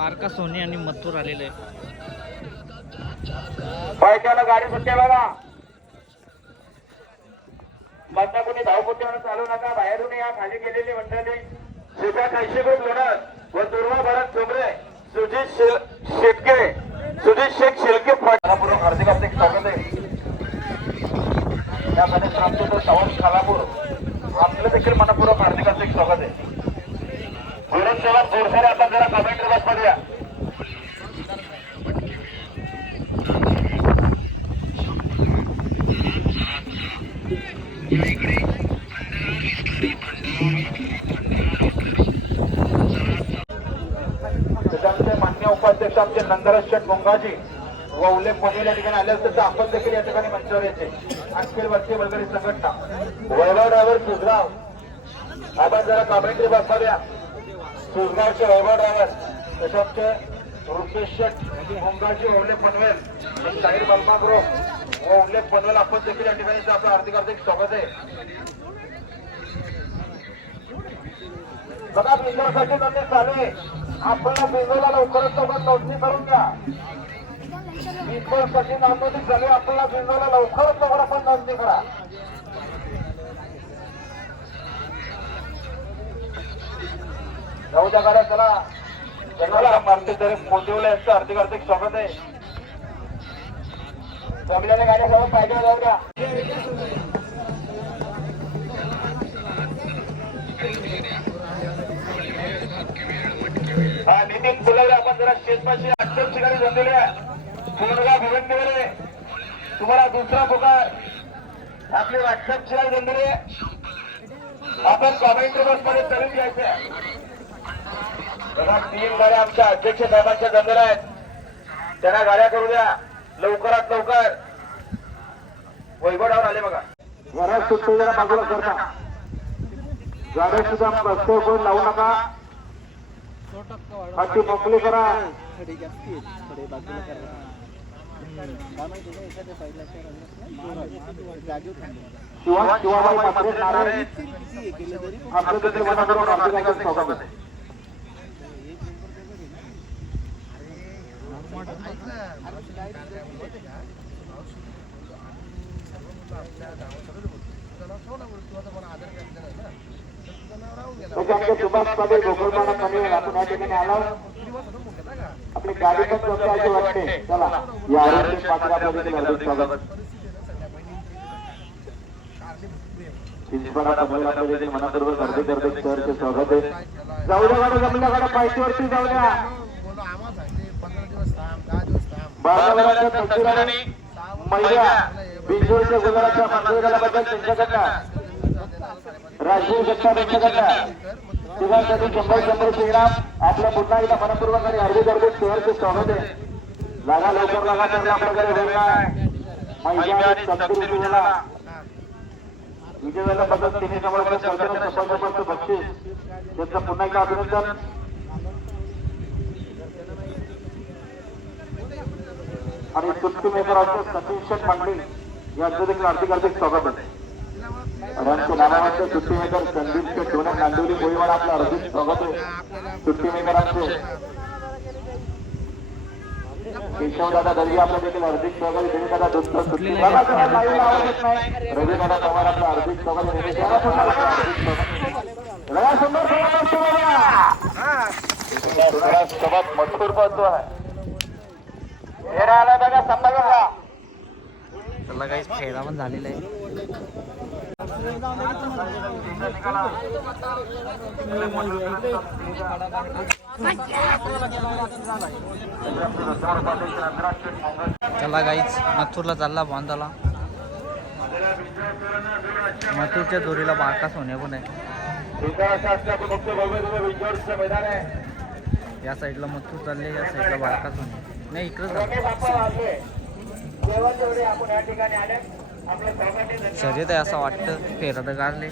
बारका सोनी आणि मथुर आलेले आहे बायकाला गाडी सुटते बघा. मधला कुणी धावपुट्यावर चालू नका. बाहेरून या खाली गेलेली मंडळी. सीता कैशीकृत लोणस व दुर्वा भरत चोबरे सुजित शेटके. सुजित शेख शेलके खालापूर हार्दिक हार्दिक स्वागत आहे. या गणेश रामचंद्र सावंत खालापूर. आपलं देखील मनपूर्वक हार्दिक हार्दिक स्वागत आहे. जोरसोर आपण जरा कमेंट बस मान्य उपाध्यक्ष आमचे नंदराज शेठ गोंगाजी व उल्लेख पटेल या ठिकाणी आले असते तर आपण देखील या ठिकाणी मंचावर यायचे. अखिल भारतीय वगैरे संघटना. वैभव ड्रायव्हर आपण जरा कमेंट्री बसवूया सुजगावचे वैभव ड्रायव्हर तसे आमचे रुपेश शेठ गोंगाजी व उल्लेख पनवेल शाहीर बलमाग्रो व उल्लेख पनवेल आपण देखील या ठिकाणी आपलं हार्दिक हार्दिक स्वागत आहे. बघा बिंदूसाठी नोंदणी चालू आहे. आपल्याला बिंदूला लवकरच सोबत नोंदणी करून घ्या. बिंदूसाठी नोंदणी चालू आहे. आपल्याला बिंदूला लवकरच सोबत आपण नोंदणी करा. जाऊ द्या करा चला. जन्माला मारते तरी मोठीवले असतं हार्दिक हार्दिक स्वागत आहे. जमलेल्या गाड्या जाऊन पाहिजे जाऊ द्या. हा नितीन फुलवले आपण जरा शेतपाशी अठ्ठ्याऐंशी ठिकाणी झालेली आहे. पूर्णगा भिवंडीवरे तुम्हाला दुसरा पुकार. आपली व्हॉट्सअपची गाडी झालेली आपण कमेंट बॉक्समध्ये तरी घ्यायचे बघा तीन गाड्या आमच्या अध्यक्ष साहेबांच्या जमेल आहेत. त्यांना गाड्या करू द्या. लवकरात लवकर. वैभवडावर आले बघा. घरात सुट्टी जरा बाजूला करता. गाड्या सुद्धा रस्त्यावर कोण लावू नका. हाती मोकळी करा. शिवा शिवाबाई पात्रे नारायण. आपलं तिथे मनाकडून हार्दिक स्वागत आहे. त्याच्यामध्ये सुभाष पाटील गोकुळमाना पनवेल आपण या ठिकाणी आलो. आपली गाडी पण वाटते. चला या आरोग्य पात्रामध्ये हार्दिक स्वागत. चिंचपडा स्वागत. आहे. जाऊ द्या गाड्या जमल्या गाड्या पायथीवरती जाऊ द्या. बारावराच्या तस्वीरांनी महिला बिंजोरच्या गुलाबाच्या त्यांच्याकडनं राजीव जगताप यांच्याकडनं तिघांसाठी शंभर शंभर आपल्या पुन्हा एकदा मनपूर्वक आणि अर्धे अर्धे शहरचे स्वागत आहे. लागा लवकर लागा सत्तर रुपयाला विजयाला बदल तिन्ही समोर सफल बक्षीस. त्यांचं पुन्हा एकदा अभिनंदन. आणि सुट्टी मेकरांचे सतीश शेठ मंडळी यांचं देखील हार्दिक हार्दिक स्वागत आहे. परंतु नावाचे सुट्टी मेकर संदीप शेठ दोन नांदिवली आपलं हार्दिक स्वागत आहे. सुट्टी मेकरांचे केशवदादा दर्जी आपलं देखील हार्दिक स्वागत दुसरं सुट्टी कुठली बघा जरा लाईव्ह आवडत नाही? रवी दादा पवार आपलं हार्दिक स्वागत हार्दिक स्वागत. मजकूर पडतो आहे त्याला काही फेरा पण झालेला आहे. चला गाईच मथुरला चालला बांधाला. मथुरच्या दोरीला बारकास होणे पण आहे. या साईडला मथुर चालले या साईडला बारकास होणे नाही इकडं शर्यत आहे असं वाटतं फेरा तर गाजले